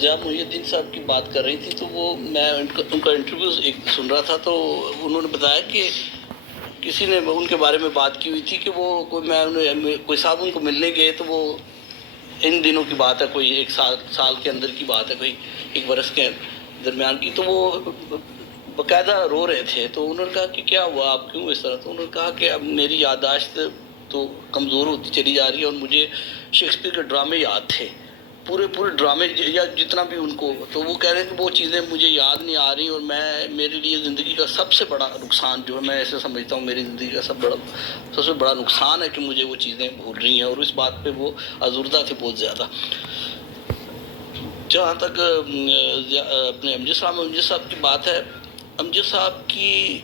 ضیاء محی الدین صاحب کی بات کر رہی تھی تو وہ میں ان کا انٹرویو ایک سن رہا تھا تو انہوں نے بتایا کہ کسی نے ان کے بارے میں بات کی ہوئی تھی کہ وہ کوئی صاحب ان کو ملنے گئے تو وہ ان دنوں کی بات ہے، کوئی ایک سال کے اندر کی بات ہے، کوئی ایک برس کے درمیان کی، تو وہ باقاعدہ رو رہے تھے. تو انہوں نے کہا کہ کیا ہوا، آپ کیوں اس طرح؟ تو انہوں نے کہا کہ اب میری یادداشت تو کمزور ہوتی چلی جا رہی ہے اور مجھے شیکسپیئر کے ڈرامے یاد تھے، پورے ڈرامے یا جتنا بھی ان کو، تو وہ کہہ رہے ہیں کہ وہ چیزیں مجھے یاد نہیں آ رہی اور میرے لیے زندگی کا سب سے بڑا نقصان جو ہے، میں ایسے سمجھتا ہوں میری زندگی کا سب سے بڑا نقصان ہے کہ مجھے وہ چیزیں بھول رہی ہیں، اور اس بات پہ وہ ازردہ تھے بہت زیادہ. جہاں تک اپنے امجد صاحب کی بات ہے، امجد صاحب کی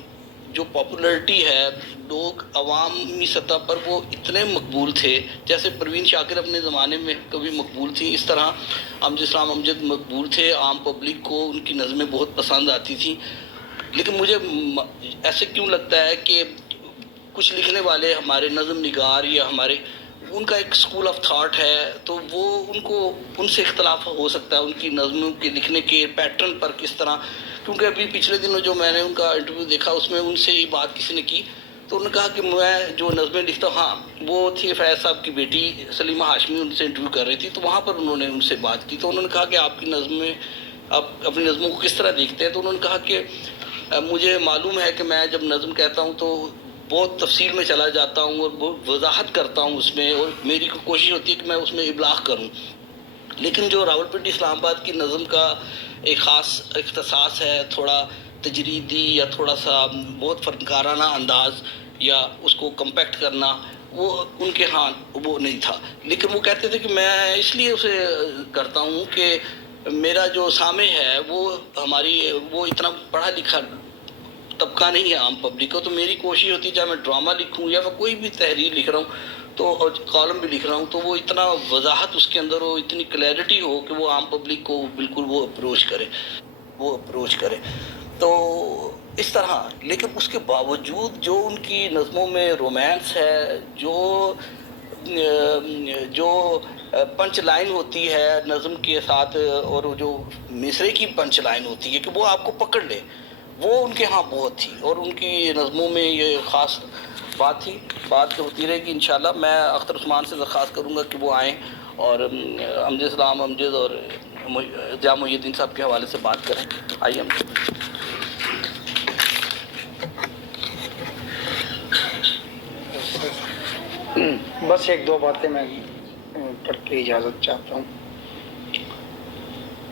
جو پاپولرٹی ہے، لوگ عوامی سطح پر وہ اتنے مقبول تھے، جیسے پروین شاکر اپنے زمانے میں کبھی مقبول تھی، اس طرح امجد مقبول تھے. عام پبلک کو ان کی نظمیں بہت پسند آتی تھیں. لیکن مجھے ایسے کیوں لگتا ہے کہ کچھ لکھنے والے ہمارے نظم نگار یا ہمارے، ان کا ایک اسکول آف تھاٹ ہے، تو وہ ان سے اختلاف ہو سکتا ہے ان کی نظموں کے لکھنے کے پیٹرن پر کس طرح. کیونکہ ابھی پچھلے دنوں جو میں نے ان کا انٹرویو دیکھا، اس میں ان سے یہ بات کسی نے کی تو انہوں نے کہا کہ میں جو نظمیں لکھتا ہوں، ہاں وہ تھی فیض صاحب کی بیٹی سلیمہ ہاشمی ان سے انٹرویو کر رہی تھی، تو وہاں پر انہوں نے ان سے بات کی تو انہوں نے کہا کہ آپ کی نظمیں، آپ اپنی نظموں کو کس طرح دیکھتے ہیں؟ تو انہوں نے کہا کہ مجھے معلوم ہے کہ میں جب نظم کہتا ہوں تو بہت تفصیل میں چلا جاتا ہوں اور بہت وضاحت کرتا ہوں اس میں، اور میری کوشش ہوتی ہے کہ میں اس میں ابلاغ کروں. لیکن جو راولپنڈی اسلام آباد کی نظم کا ایک خاص اختصاص ہے، تھوڑا تجریدی یا تھوڑا سا بہت فنکارانہ انداز یا اس کو کمپیکٹ کرنا، وہ ان کے ہاں وہ نہیں تھا. لیکن وہ کہتے تھے کہ میں اس لیے اسے کرتا ہوں کہ میرا جو سامع ہے وہ اتنا پڑھا لکھا طبقہ نہیں ہے عام پبلک کو، تو میری کوشش ہوتی ہے چاہے میں ڈرامہ لکھوں یا میں کوئی بھی تحریر لکھ رہا ہوں تو اور کالم بھی لکھ رہا ہوں، تو وہ اتنا وضاحت اس کے اندر ہو، اتنی کلیئرٹی ہو کہ وہ عام پبلک کو بالکل وہ اپروچ کرے. تو اس طرح، لیکن اس کے باوجود جو ان کی نظموں میں رومانس ہے، جو پنچ لائن ہوتی ہے نظم کے ساتھ، اور جو مصرے کی پنچ لائن ہوتی ہے کہ وہ آپ کو پکڑ لے، وہ ان کے ہاں بہت تھی، اور ان کی نظموں میں یہ خاص بات تھی. بات ہوتی رہے گی انشاءاللہ. میں اختر عثمان سے درخواست کروں گا کہ وہ آئیں اور امجد اور ضیاء محی الدین صاحب کے حوالے سے بات کریں. آئیے بس ایک دو باتیں میں کر کے اجازت چاہتا ہوں.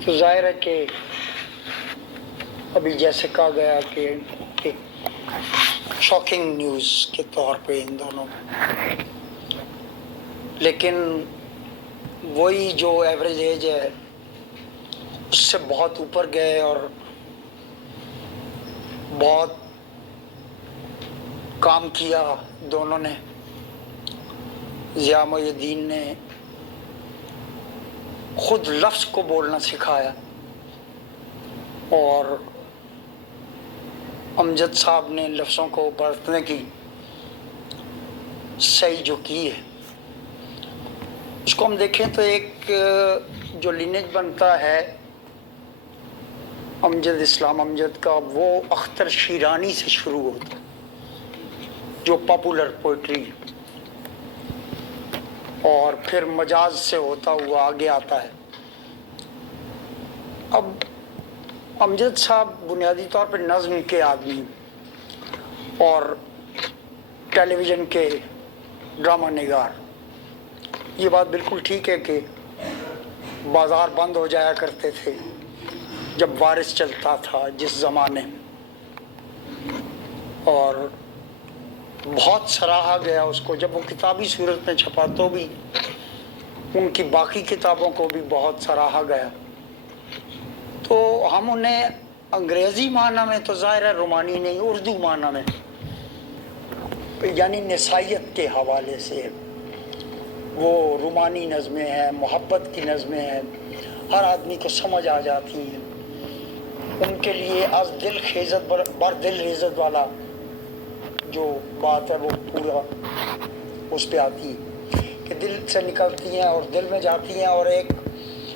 تو ظاہر ہے کہ ابھی جیسے کہا گیا کہ ایک شاکنگ نیوز کے طور پہ ان دونوں، لیکن وہی جو ایوریج ایج ہے اس سے بہت اوپر گئے اور بہت کام کیا دونوں نے. ضیاء محی الدین نے خود لفظ کو بولنا سکھایا اور امجد صاحب نے لفظوں کو برتنے کی صحیح جو کی ہے، اس کو ہم دیکھیں تو ایک جو لینیج بنتا ہے امجد کا، وہ اختر شیرانی سے شروع ہوتا ہے، جو پاپولر پوئٹری، اور پھر مجاز سے ہوتا ہوا آگے آتا ہے. اب امجد صاحب بنیادی طور پہ نظم کے آدمی اور ٹیلی ویژن کے ڈرامہ نگار. یہ بات بالکل ٹھیک ہے کہ بازار بند ہو جایا کرتے تھے جب وارث چلتا تھا جس زمانے میں، اور بہت سراہا گیا اس کو. جب وہ کتابی صورت میں چھپا تو بھی ان کی باقی کتابوں کو بھی بہت سراہا گیا. تو ہم انہیں انگریزی معنی میں تو ظاہر ہے رومانی نہیں، اردو معنی میں، یعنی نسائیت کے حوالے سے وہ رومانی نظمیں ہیں، محبت کی نظمیں ہیں، ہر آدمی کو سمجھ آ جاتی ہیں. ان کے لیے از دل خیزت بر دل ریزت والا جو بات ہے وہ پورا اس پہ آتی ہے کہ دل سے نکلتی ہیں اور دل میں جاتی ہیں، اور ایک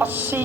80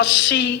80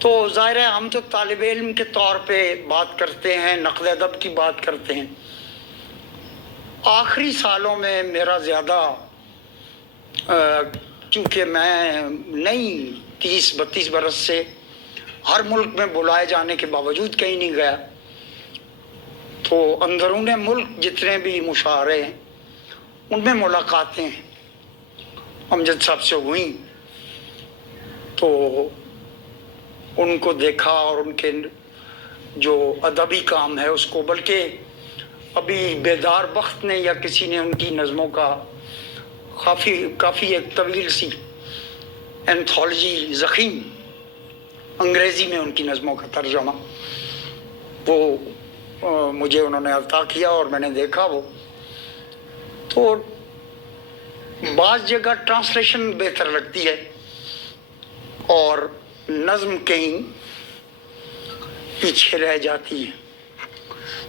تو ظاہر ہے ہم تو طالب علم کے طور پہ بات کرتے ہیں، نقد ادب کی بات کرتے ہیں۔ آخری سالوں میں میرا زیادہ کیونکہ میں نہیں 30-32 برس سے ہر ملک میں بلائے جانے کے باوجود کہیں نہیں گیا، تو اندرون ملک جتنے بھی مشاعرے ہیں ان میں ملاقاتیں امجد صاحب سے ہوئیں، تو ان کو دیکھا اور ان کے جو ادبی کام ہے اس کو، بلکہ ابھی بیدار بخت نے یا کسی نے ان کی نظموں کا کافی ایک طویل سی اینتھولوجی زخیم انگریزی میں ان کی نظموں کا ترجمہ وہ مجھے انہوں نے عطا کیا اور میں نے دیکھا وہ، تو بعض جگہ ٹرانسلیشن بہتر لگتی ہے اور نظم کہیں پیچھے رہ جاتی ہے۔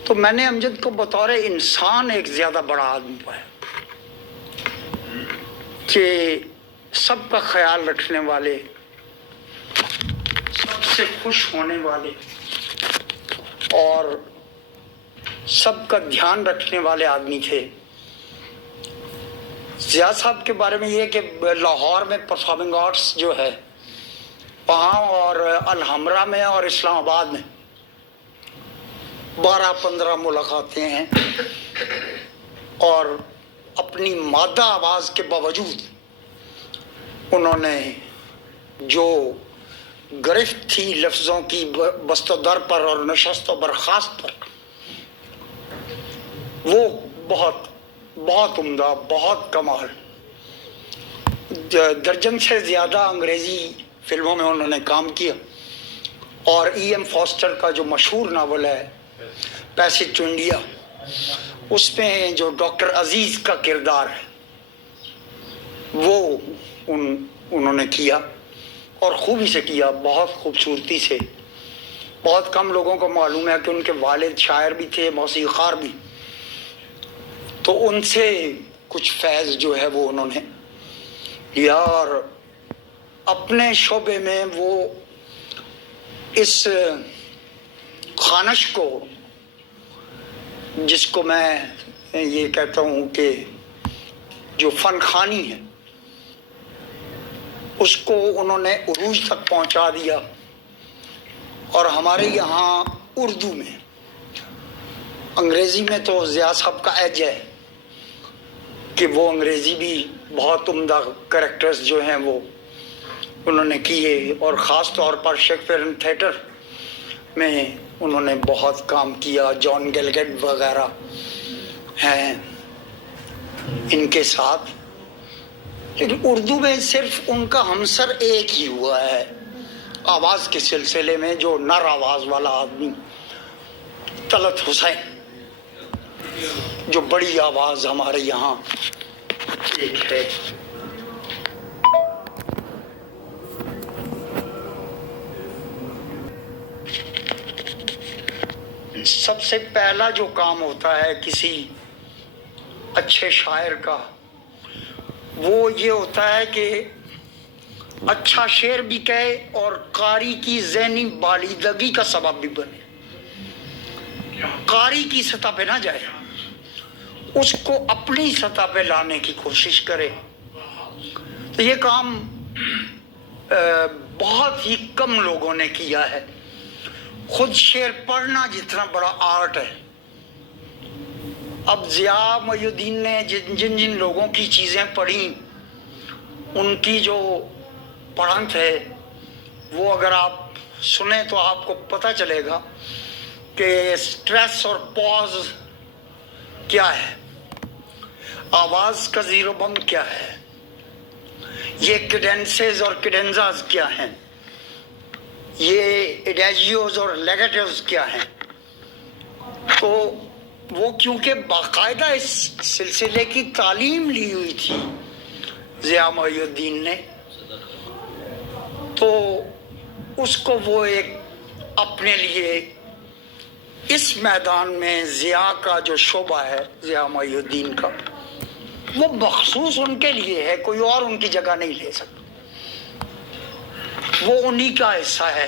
تو میں نے امجد کو بطور انسان ایک زیادہ بڑا آدمی پایا کہ سب کا خیال رکھنے والے، سب سے خوش ہونے والے اور سب کا دھیان رکھنے والے آدمی تھے۔ ضیاء صاحب کے بارے میں یہ کہ لاہور میں پرفارمنگ آرٹس جو ہے وہاں اور الحمرہ میں اور اسلام آباد میں 12-15 ملاقاتیں ہیں، اور اپنی مادہ آواز کے باوجود انہوں نے جو گرفت تھی لفظوں کی بست و در پر اور نشست و برخاست پر، وہ بہت بہت عمدہ، بہت کمال۔ درجن سے زیادہ انگریزی فلموں میں انہوں نے کام کیا، اور ای ایم فاسٹر کا جو مشہور ناول ہے پیسج ٹو انڈیا، اس میں جو ڈاکٹر عزیز کا کردار ہے وہ انہوں نے کیا، اور خوبی سے کیا، بہت خوبصورتی سے۔ بہت کم لوگوں کو معلوم ہے کہ ان کے والد شاعر بھی تھے، موسیقار بھی، تو ان سے کچھ فیض جو ہے وہ انہوں نے لیا، اور اپنے شعبے میں وہ اس خانش کو، جس کو میں یہ کہتا ہوں کہ جو فن خوانی ہے، اس کو انہوں نے عروج تک پہنچا دیا۔ اور ہمارے یہاں اردو میں، انگریزی میں تو ضیاء صاحب کا ایج ہے کہ وہ انگریزی بھی بہت عمدہ کریکٹرز جو ہیں وہ انہوں نے کیے، اور خاص طور پر شیکسپیئرن تھیٹر میں انہوں نے بہت کام کیا، جان گیلگٹ وغیرہ ہیں ان کے ساتھ۔ لیکن اردو میں صرف ان کا ہمسر ایک ہی ہوا ہے آواز کے سلسلے میں، جو نر آواز والا آدمی طلعت حسین، جو بڑی آواز ہمارے یہاں ایک ہے۔ سب سے پہلا جو کام ہوتا ہے کسی اچھے شاعر کا، وہ یہ ہوتا ہے کہ اچھا شعر بھی کہے اور قاری کی ذہنی بالیدگی کا سبب بھی بنے، قاری کی سطح پہ نہ جائے، اس کو اپنی سطح پہ لانے کی کوشش کرے۔ تو یہ کام بہت ہی کم لوگوں نے کیا ہے۔ خود شعر پڑھنا جتنا بڑا آرٹ ہے، اب ضیاء محی الدین نے جن لوگوں کی چیزیں پڑھیں، ان کی جو پڑھنت ہے وہ اگر آپ سنیں تو آپ کو پتہ چلے گا کہ سٹریس اور پاز کیا ہے، آواز کا زیرو بم کیا ہے، یہ کیڈنسز اور کیڈنزاز کیا ہیں، یہ ایڈیجیوز اور لیگیٹوز کیا ہیں۔ تو وہ کیونکہ باقاعدہ اس سلسلے کی تعلیم لی ہوئی تھی ضیاء محی الدین نے، تو اس کو وہ ایک اپنے لیے اس میدان میں ضیاء کا جو شعبہ ہے ضیاء محی الدین کا، وہ مخصوص ان کے لیے ہے، کوئی اور ان کی جگہ نہیں لے سکتا، وہ انہی کا حصہ ہے۔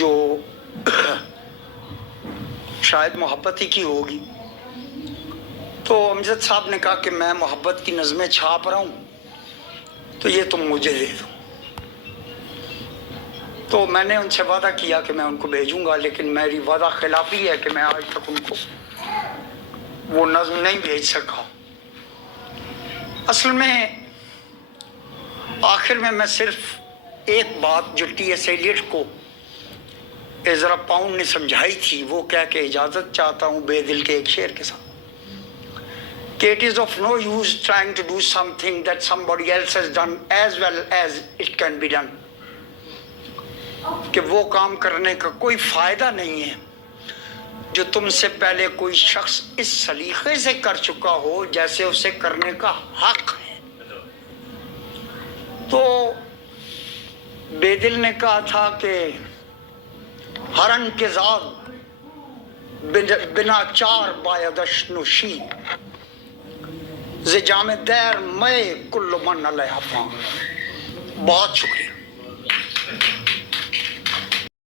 جو شاید محبت ہی کی ہوگی. تو امجد صاحب نے کہا کہ میں محبت کی نظمیں چھاپ رہا ہوں تو یہ تم مجھے دے دو. تو میں نے ان سے وعدہ کیا کہ میں ان کو بھیجوں گا، لیکن میری وعدہ خلافی ہے کہ میں آج تک ان کو وہ نظم نہیں بھیج سکا. اصل میں آخر میں صرف ایک بات جو ٹی ایس ایلیٹ کو ایزرا پاؤنڈ نے سمجھائی تھی وہ کہہ کے اجازت چاہتا ہوں بے دل کے ایک شعر کے ساتھ کہ it is of no use trying to do something that somebody else has done as well as it can be done. کہ وہ کام کرنے کا کوئی فائدہ نہیں ہے جو تم سے پہلے کوئی شخص اس سلیقے سے کر چکا ہو جیسے اسے کرنے کا حق ہے. تو بے دل نے کہا تھا کہ ہرن کے زاد بنا چار بایدش نوشی ز جام دیر میں کل من علیہ فان. بہت شکریہ.